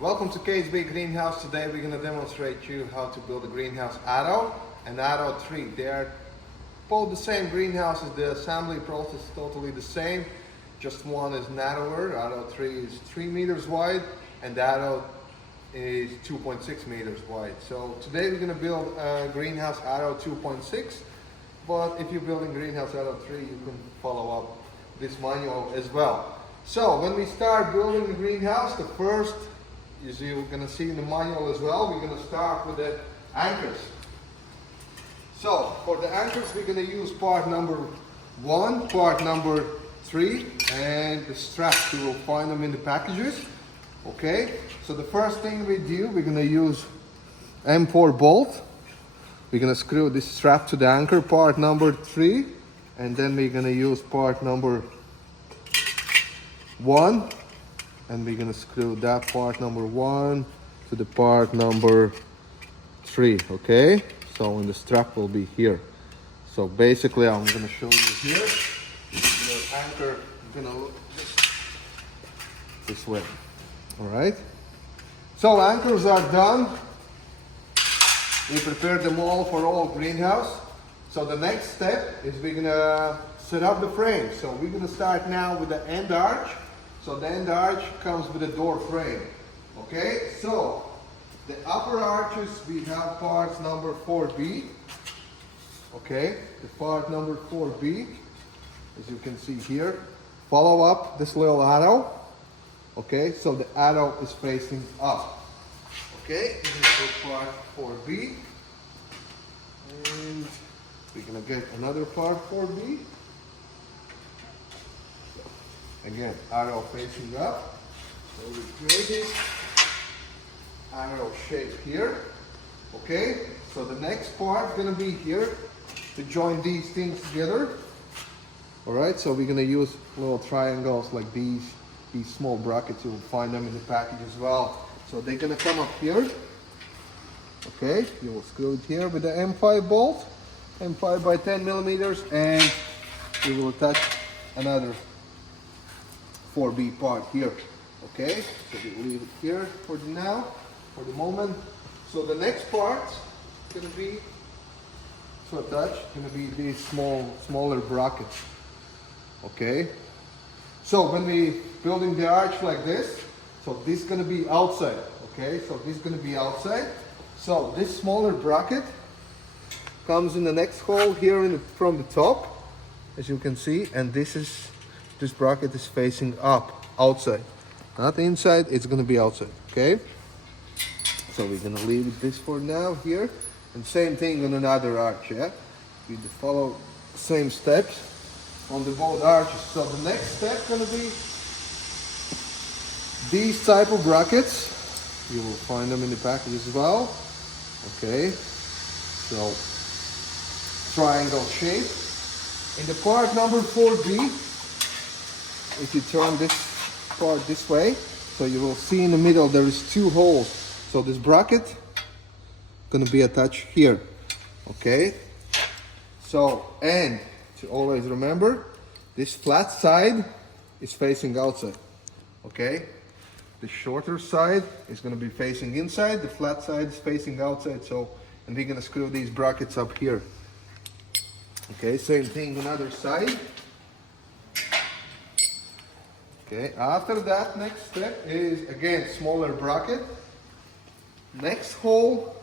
Welcome to KSB Greenhouse. Today we're going to demonstrate you how to build a greenhouse Arrow and Arrow 3. They are both the same greenhouses. The assembly process is totally the same. Just one is narrower. Arrow 3 is 3 meters wide and the Arrow is 2.6 meters wide. So today we're going to build a greenhouse Arrow 2.6. But if you're building greenhouse Arrow 3, you can follow up this manual as well. So when we start building the greenhouse, the first, as you're going to see in the manual as well, we're going to start with the anchors. So for the anchors, we're going to use part number 1, part number 3, and the straps. You will find them in the packages. Okay, so the first thing we do, we're going to use M4 bolt. We're going to screw this strap to the anchor, part number 3, and then we're going to use part number 1. And we're going to screw that part number 1 to the part number 3, okay? So, and the strap will be here. So basically, I'm going to show you here. The anchor is going to look this way, all right? So anchors are done. We prepared them all for all greenhouse. So the next step is we're going to set up the frame. So we're going to start now with the end arch. So the end arch comes with a door frame. Okay, so the upper arches, we have parts number 4B. Okay, the part number 4B, as you can see here. Follow up this little arrow. Okay, so the arrow is facing up. Okay, this is for part 4B. And we're gonna get another part 4B. Again, arrow facing up. So we create this arrow shape here. Okay, so the next part is going to be here to join these things together. Alright, so we're going to use little triangles like these small brackets. You will find them in the package as well. So they're going to come up here. Okay, you will screw it here with the M5 bolt, M5 by 10 millimeters, and you will attach another 4B part here. Okay, so we leave it here for now, for the moment. So the next part is going to be to attach, going to be these smaller brackets. Okay, so when we building the arch like this, so this is going to be outside. Okay, so this is going to be outside. So this smaller bracket comes in the next hole here from the top, as you can see, and this bracket is facing up, outside, not inside. It's going to be outside. Okay, so we're going to leave this for now here, and same thing on another arch. Yeah, we follow the same steps on the both arches. So the next step is going to be these type of brackets. You will find them in the package as well. Okay, so triangle shape. In the part number 4B, if you turn this part this way, so you will see in the middle there is 2 holes. So this bracket going to be attached here. Okay, so, and to always remember, this flat side is facing outside. Okay, the shorter side is going to be facing inside, the flat side is facing outside. So, and we're going to screw these brackets up here. Okay, same thing on the other side. Okay, after that, next step is again smaller bracket. Next hole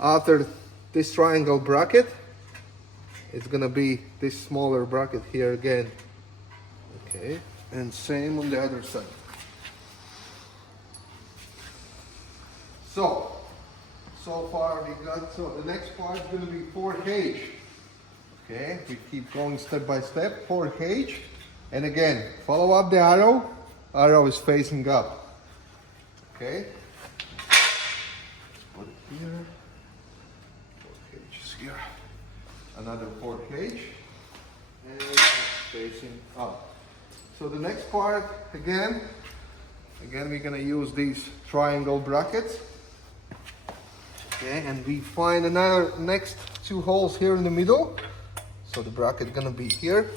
after this triangle bracket, it's gonna be this smaller bracket here again. Okay, and same on the other side. So far we got, so the next part is gonna be 4H. Okay, we keep going step by step, 4H. And again, follow up the arrow. Arrow is facing up. Okay. Put it here. 4H is here. Another 4H. And it's facing up. So the next part, again we're gonna use these triangle brackets. Okay, and we find another next 2 holes here in the middle. So the bracket gonna be here.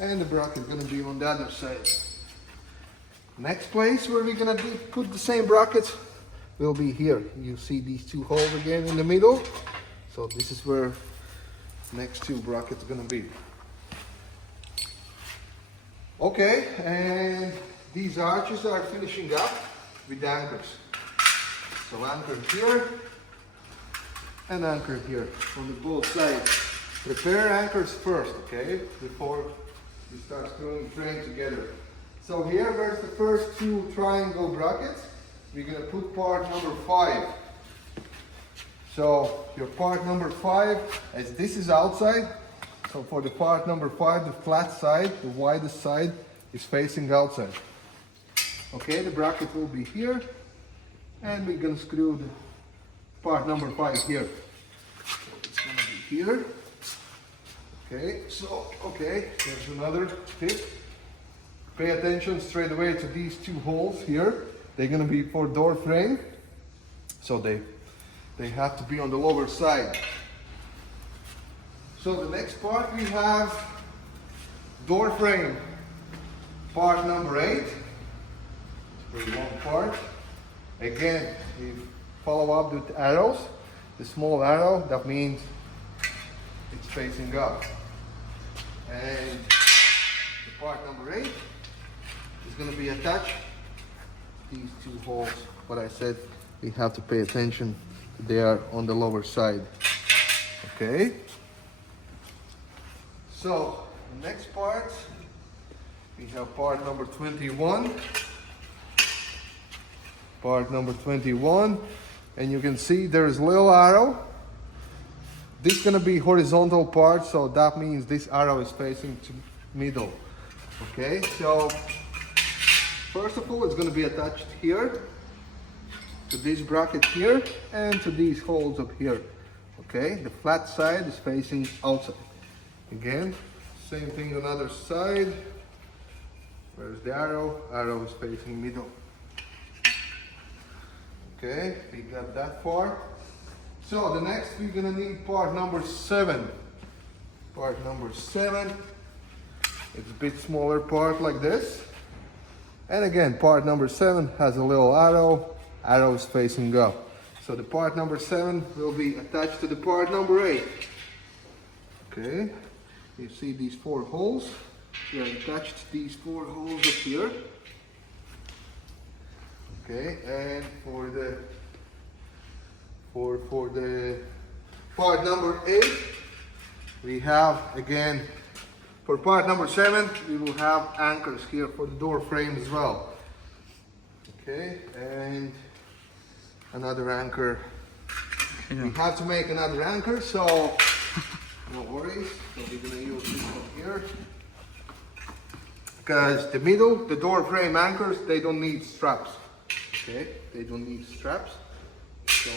And the bracket is going to be on the other side. Next place where we're gonna put the same brackets will be here. You see these two holes again in the middle. So this is where next two brackets are gonna be. Okay, and these arches are finishing up with anchors. So anchor here and anchor here on the both sides. Prepare anchors first, okay, before you start screwing the frame together. So here, where's the first two triangle brackets? We're gonna put part number 5. So your part number 5, as this is outside, so for the part number 5, the flat side, the widest side, is facing outside. Okay, the bracket will be here, and we're gonna screw the part number 5 here. So it's gonna be here. Okay, so, there's another tip. Pay attention straight away to these two holes here. They're gonna be for door frame, so they have to be on the lower side. So the next part we have door frame, part number 8. Very long part. Again, we follow up with arrows. The small arrow, that means it's facing up. And the part number 8 is going to be attached to these two holes. What I said, we have to pay attention. They are on the lower side. Okay. So the next part, we have part number 21. Part number 21, and you can see there's a little arrow. This is gonna be horizontal part, so that means this arrow is facing to middle. Okay, so first of all, it's gonna be attached here to this bracket here and to these holes up here. Okay, the flat side is facing outside. Again, same thing on the other side. Where's the arrow? Arrow is facing middle. Okay, we got that far. So the next we're gonna need part number 7. Part number 7. It's a bit smaller part like this. And again, part number 7 has a little arrow. Arrow is facing up. So the part number 7 will be attached to the part number 8. Okay, you see these 4 holes. We are attached to these 4 holes up here. Okay, and for the part number 8, we have again, for part number 7, we will have anchors here for the door frame as well. Okay, and another anchor. We have to make another anchor, so no worries. So we're gonna use this one here. Because the middle, the door frame anchors, they don't need straps. Okay, they don't need straps. So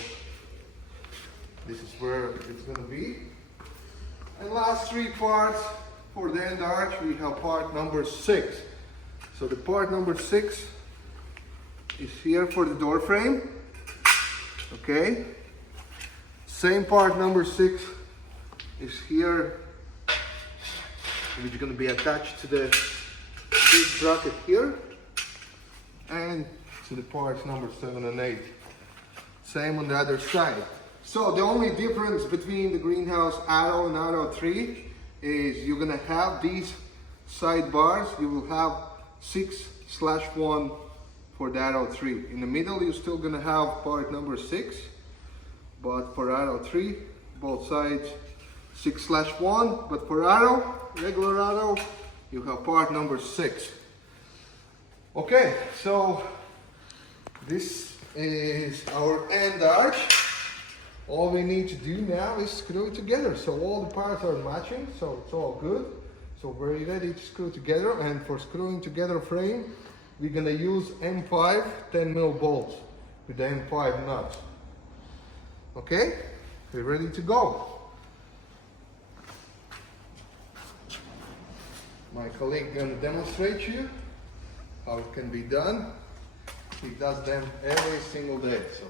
this is where it's gonna be. And last 3 parts for the end arch, we have part number 6. So the part number 6 is here for the door frame. Okay. Same part number 6 is here, which is gonna be attached to the big bracket here. And to the parts number 7 and 8. Same on the other side. So the only difference between the greenhouse arrow and arrow 3 is you're gonna have these side bars. You will have 6/1 for the arrow 3. In the middle, you're still gonna have part number 6, but for arrow 3, both sides 6/1. But for arrow, regular arrow, you have part number 6. Okay, so this is our end arch. All we need to do now is screw it together. So all the parts are matching, so it's all good. So we're ready to screw together. And for screwing together frame, we're gonna use M5 10mm bolts with the M5 nuts. Okay, we're ready to go. My colleague gonna demonstrate you how it can be done. He does them every single day. So.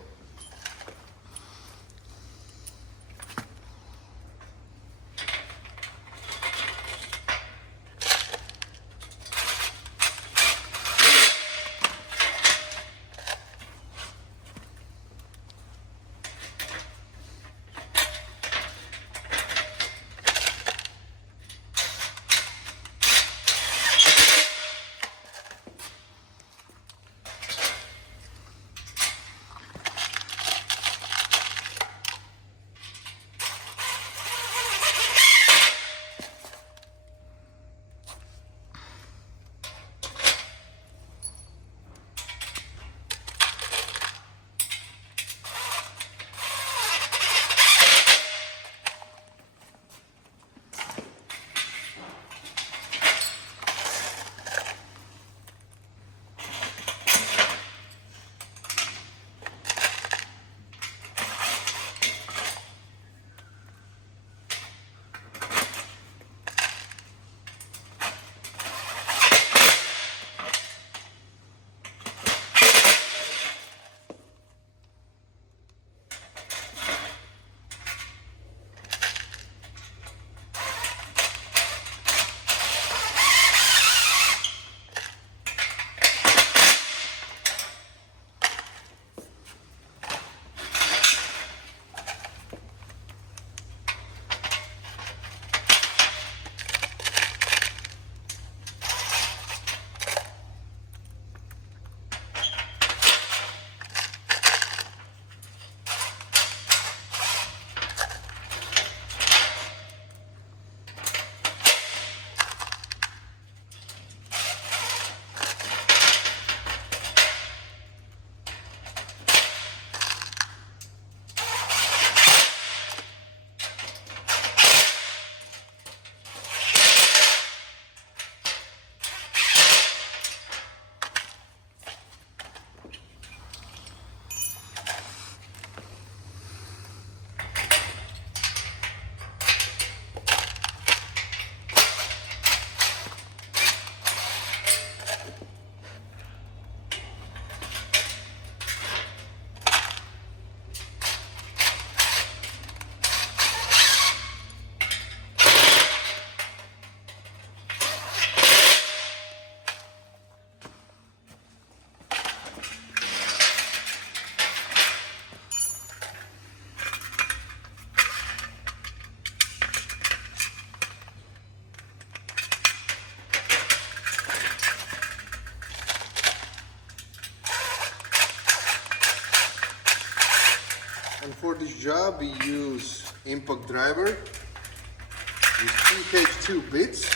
And for this job we use impact driver with PH2 bits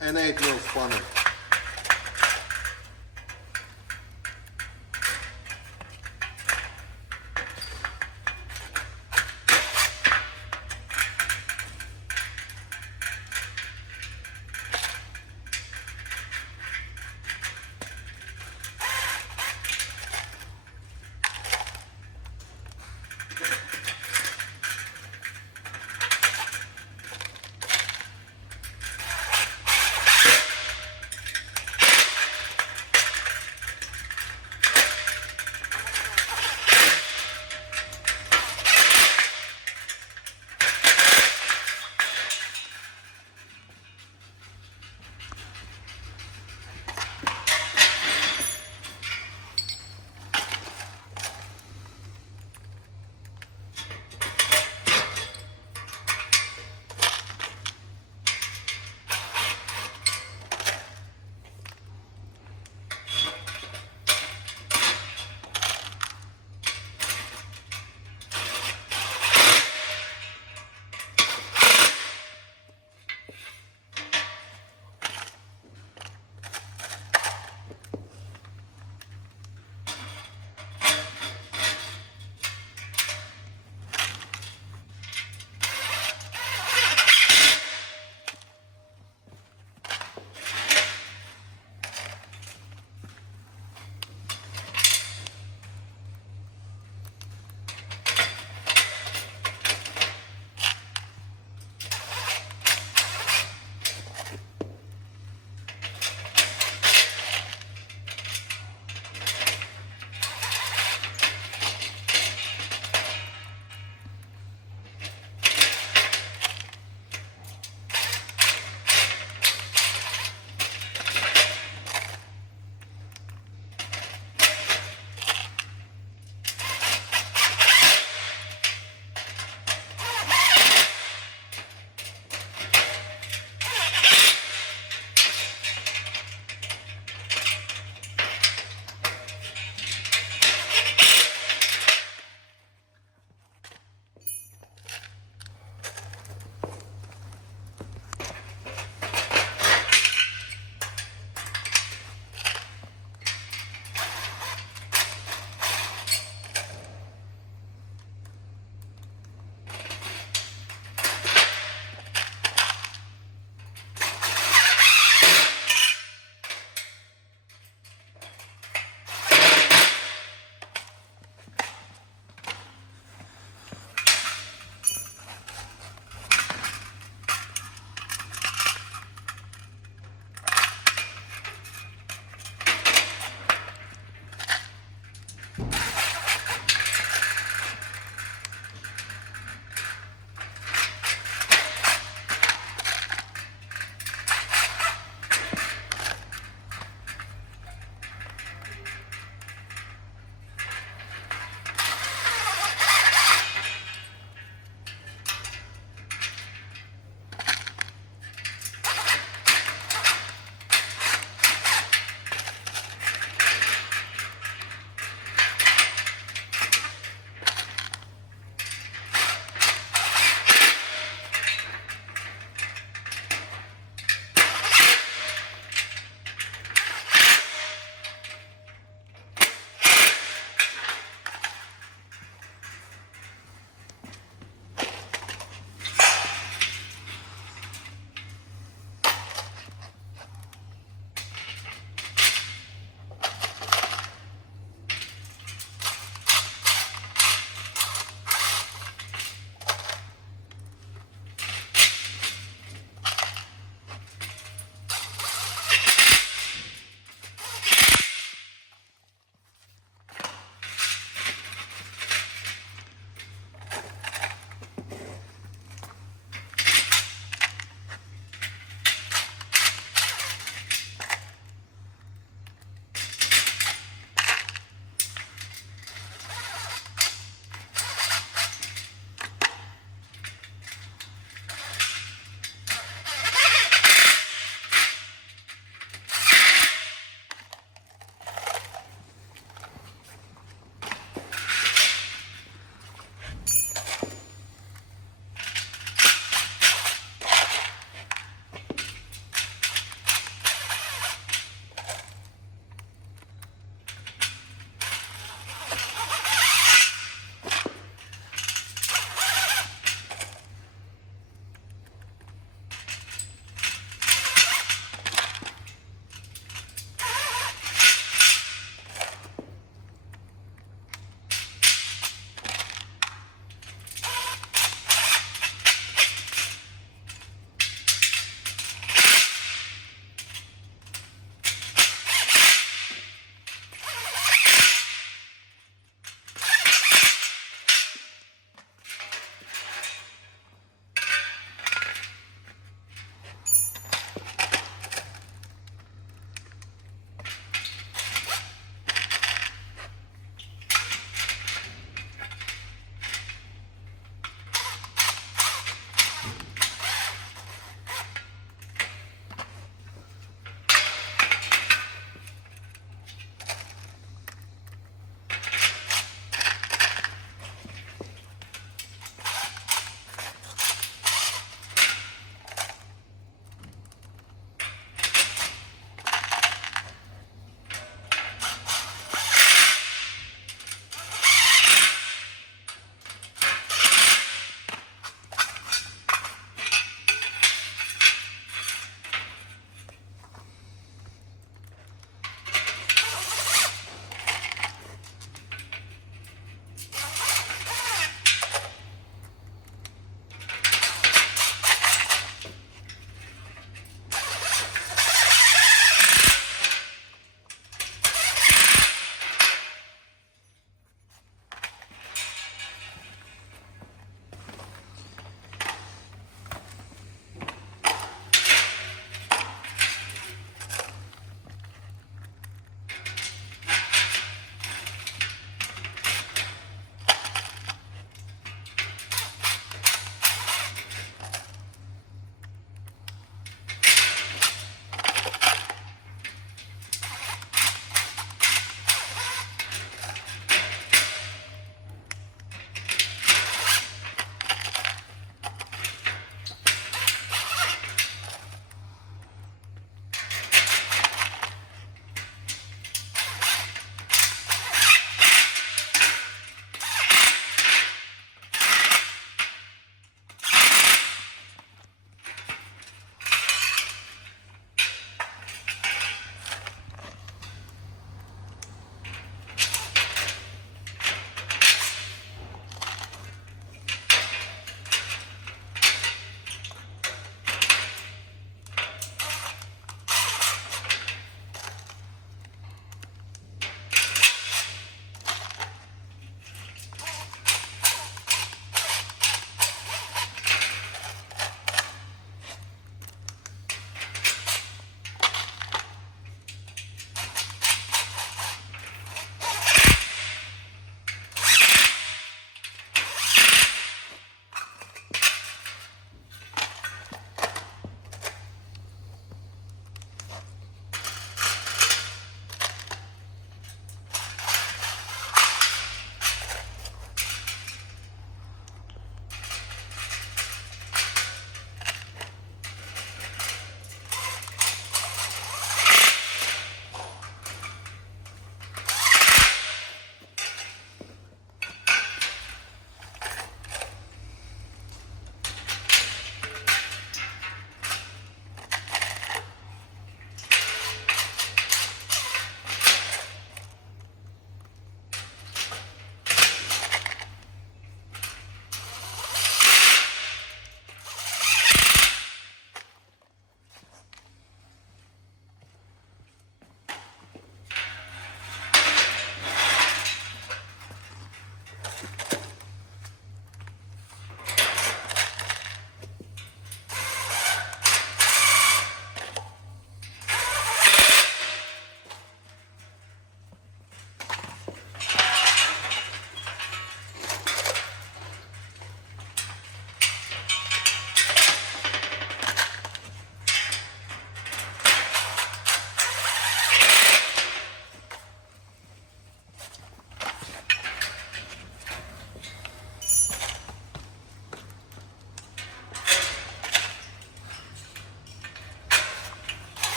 and 8mm spanner.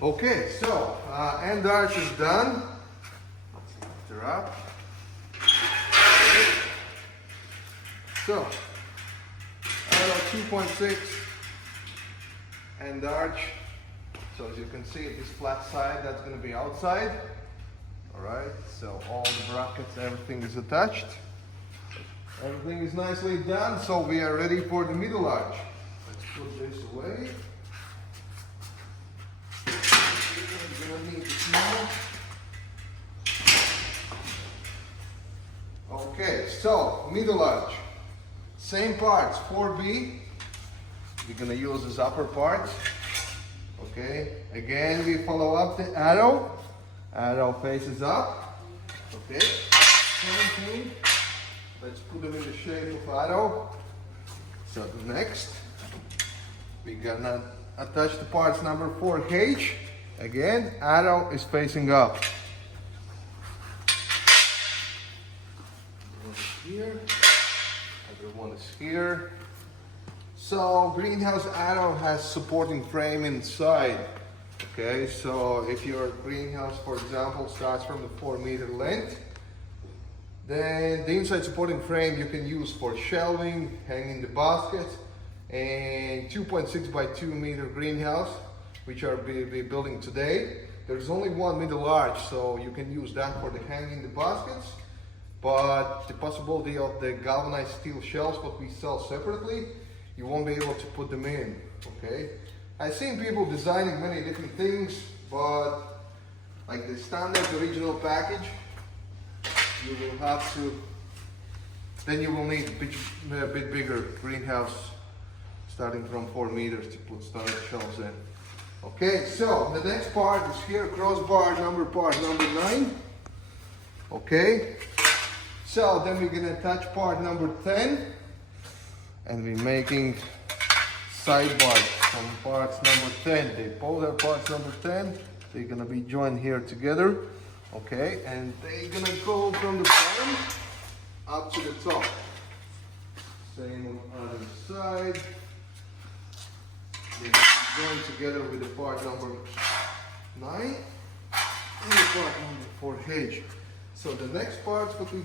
Okay, so end arch is done. Let's lift her up. So, arrow 2.6 end arch. So as you can see, this flat side, that's going to be outside. All right, so all the brackets, everything is attached. Everything is nicely done, so we are ready for the middle arch. Let's put this away. We're gonna need this now. Okay, so middle arch. Same parts, 4B. We're gonna use this upper part. Okay, again we follow up the arrow. Arrow faces up. Okay, 17. Let's put them in the shape of arrow. So next, we're gonna attach the parts number 4H. Again, arrow is facing up. One is here, other one is here. So greenhouse arrow has supporting frame inside. Okay, so if your greenhouse, for example, starts from the 4-meter length, then the inside supporting frame you can use for shelving, hanging the baskets, and 2.6 by 2 meter greenhouse, which are be building today. There's only one middle arch, so you can use that for the hanging the baskets. But the possibility of the galvanized steel shelves, what we sell separately, you won't be able to put them in. Okay, I've seen people designing many different things, but like the standard original package, you will have to, then you will need a bit bigger greenhouse starting from 4 meters to put standard shelves in. Okay, so the next part is here, crossbar part number 9. Okay, so then we're gonna attach part number 10, and we're making sidebars from parts number 10. They both are parts number 10. They're gonna be joined here together. Okay, and they're gonna go from the bottom up to the top. Same on the other side. They're joined together with the part number 9 and the part number 4H. So the next part, what we're gonna